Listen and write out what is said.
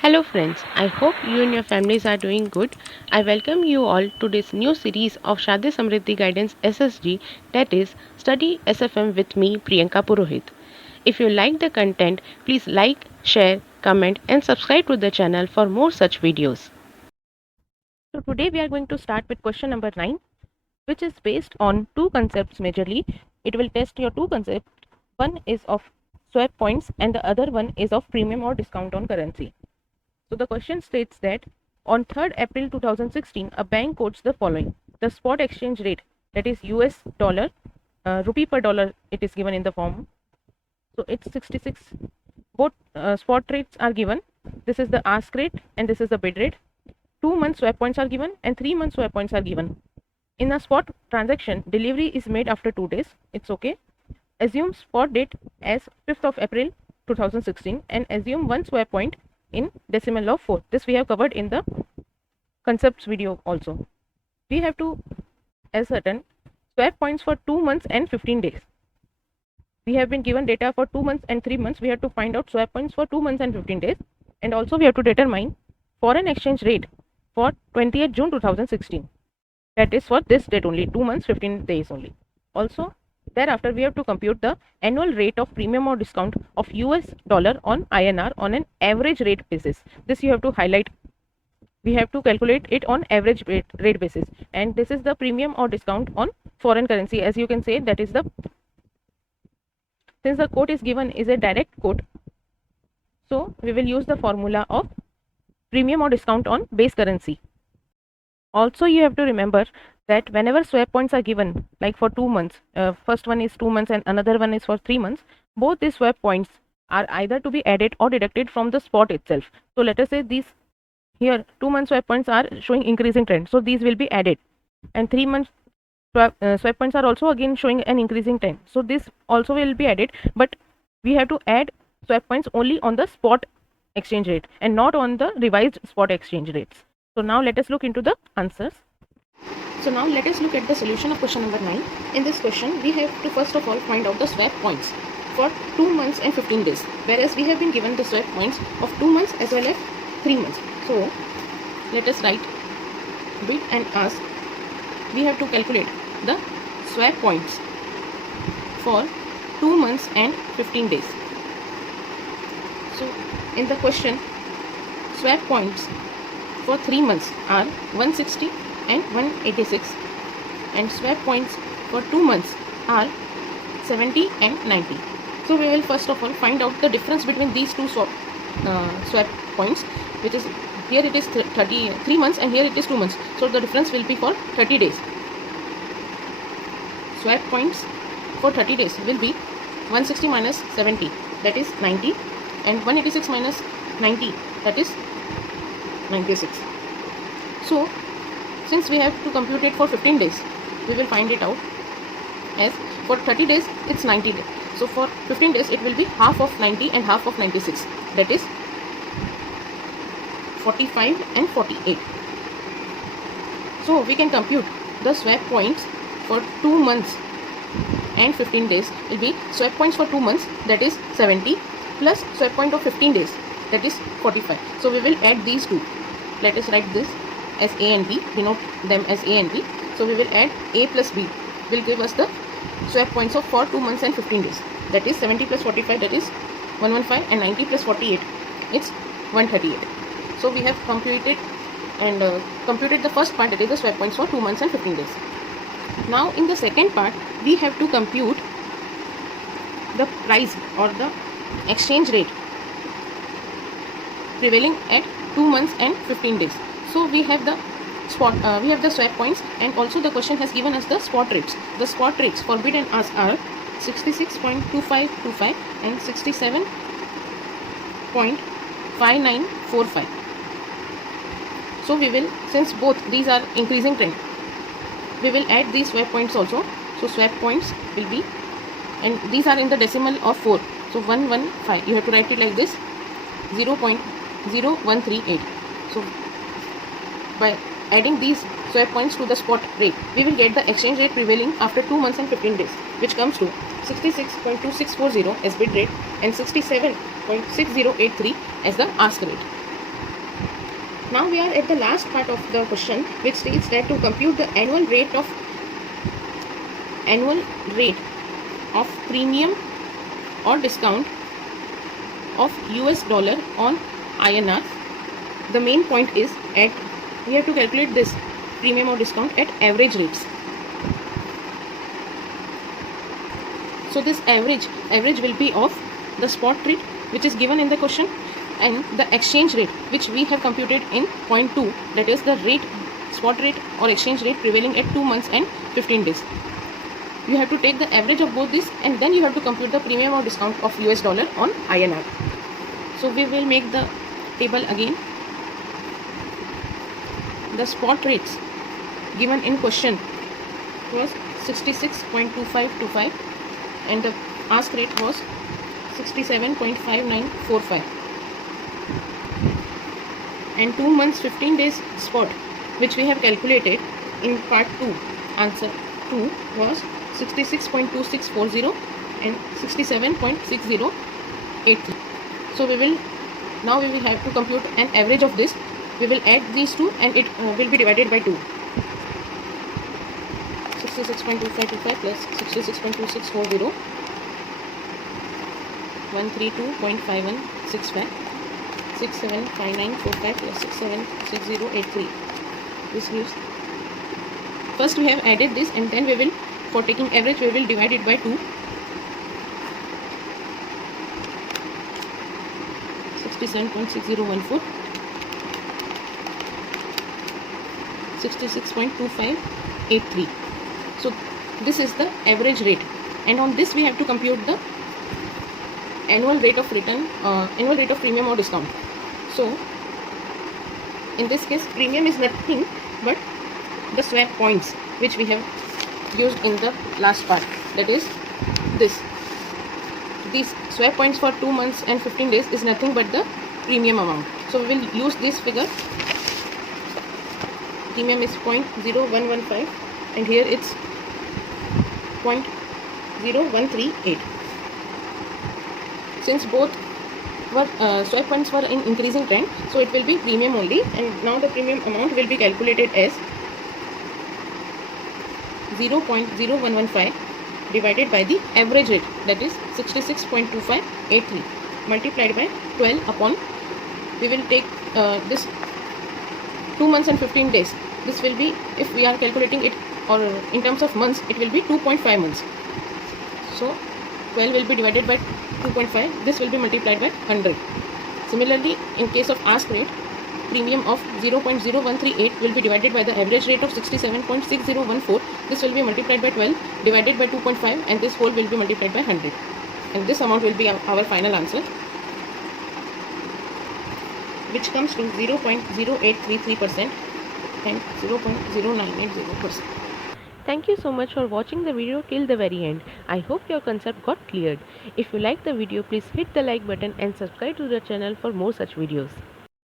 Hello, friends. I hope you and your families are doing good. I welcome you all to this new series of Shadi Samriddhi Guidance SSG, that is, Study SFM with me, Priyanka Purohit. If you like the content, please like, share, comment, and subscribe to the channel for more such videos. So, today we are going to start with question number 9, which is based on two concepts majorly. It will test your two concepts. One is of swap points, and the other one is of premium or discount on currency. So the question states that on 3rd April 2016, a bank quotes the following. The spot exchange rate, that is US dollar, rupee per dollar, it is given in the form. So it's 66. Both spot rates are given. This is the ask rate and this is the bid rate. 2 month swap points are given and 3 month swap points are given. In a spot transaction, delivery is made after 2 days. It's okay. Assume spot date as 5th of April 2016 and assume one swap point in decimal of 4. This we have covered in the concepts video also. We have to ascertain swap points for 2 months and 15 days. We have been given data for 2 months and 3 months. We have to find out swap points for 2 months and 15 days. And also we have to determine foreign exchange rate for 20th June 2016. That is for this date only, 2 months, 15 days only. Also, thereafter, we have to compute the annual rate of premium or discount of US dollar on INR on an average rate basis. This you have to highlight. We have to calculate it on average rate basis. And this is the premium or discount on foreign currency. As you can say, that is the, since the quote is given is a direct quote, so we will use the formula of premium or discount on base currency. Also, you have to remember that whenever swap points are given, like for 2 months, first one is 2 months and another one is for 3 months, both these swap points are either to be added or deducted from the spot itself. So let us say these here 2 month swap points are showing increasing trend, so these will be added, and 3 months swap points are also again showing an increasing trend, so this also will be added, but we have to add swap points only on the spot exchange rate and not on the revised spot exchange rates. So now let us look into the answers. So now let us look at the solution of question number 9. In this question, we have to first of all find out the swap points for 2 months and 15 days, whereas we have been given the swap points of 2 months as well as 3 months. So let us write bid and ask. We have to calculate the swap points for 2 months and 15 days. So in the question, swap points for 3 months are 160 and 186, and swap points for 2 months are 70 and 90. So we will first of all find out the difference between these two swap points, which is here it is 3 months and here it is 2 months. So the difference will be for 30 days. Swap points for 30 days will be 160 minus 70, that is 90, and 186 minus 90, that is 96. So since we have to compute it for 15 days, we will find it out as for 30 days it's 90 days. So for 15 days it will be half of 90 and half of 96, that is 45 and 48. So we can compute the swap points for 2 months and 15 days will be swap points for 2 months, that is 70, plus swap point of 15 days, that is 45. So we will add these two. Let us write this as A and B, denote them as A and B. So we will add A plus B will give us the swap points of for 2 months and 15 days, that is 70 plus 45, that is 115, and 90 plus 48, it's 138. So we have computed the first part, that is the swap points for 2 months and 15 days. Now in the second part, we have to compute the price or the exchange rate prevailing at 2 months and 15 days. So we have the swap points, and also the question has given us the spot rates. The spot rates for bid and ask are 66.2525 and 67.5945. So we will, since both these are increasing trend, we will add these swap points also. So swap points will be, and these are in the decimal of 4, so 115, you have to write it like this, 0.0138. So by adding these swap points to the spot rate, we will get the exchange rate prevailing after 2 months and 15 days, which comes to 66.2640 as bid rate and 67.6083 as the ask rate. Now we are at the last part of the question, which states that to compute the annual rate of premium or discount of US dollar on INR, the main point is we have to calculate this premium or discount at average rates. So this average will be of the spot rate which is given in the question and the exchange rate which we have computed in point 2, that is the spot rate or exchange rate prevailing at 2 months and 15 days. You have to take the average of both this and then you have to compute the premium or discount of US dollar on INR. So we will make the table again. The spot rates given in question was 66.2525 and the ask rate was 67.5945, and 2 months 15 days spot which we have calculated in part 2, answer 2 was 66.2640 and 67.6083. So we will have to compute an average of this. We will add these two and it will be divided by 2. 66.2525 plus 66.2640, 132.5165, 675945 plus 676083. This gives, first we have added this and then we will, for taking average, we will divide it by 2. 67.6014, 66.2583. So this is the average rate, and on this we have to compute the annual rate of premium or discount. So in this case, premium is nothing but the swap points which we have used in the last part, that is this. These swap points for 2 months and 15 days is nothing but the premium amount. So we will use this figure. Premium is 0.0115 and here it's 0.0138. Since both were swap points were in increasing trend, so it will be premium only, and now the premium amount will be calculated as 0.0115 divided by the average rate, that is 66.2583, multiplied by 12 upon, we will take this 2 months and 15 days. This will be, if we are calculating it or in terms of months, it will be 2.5 months. So 12 will be divided by 2.5. This will be multiplied by 100. Similarly, in case of ask rate, premium of 0.0138 will be divided by the average rate of 67.6014. This will be multiplied by 12 divided by 2.5, and this whole will be multiplied by 100. And this amount will be our final answer, which comes to 0.0833% and 0.0980%. Thank you so much for watching the video till the very end. I hope your concept got cleared. If you like the video, please hit the like button and subscribe to the channel for more such videos.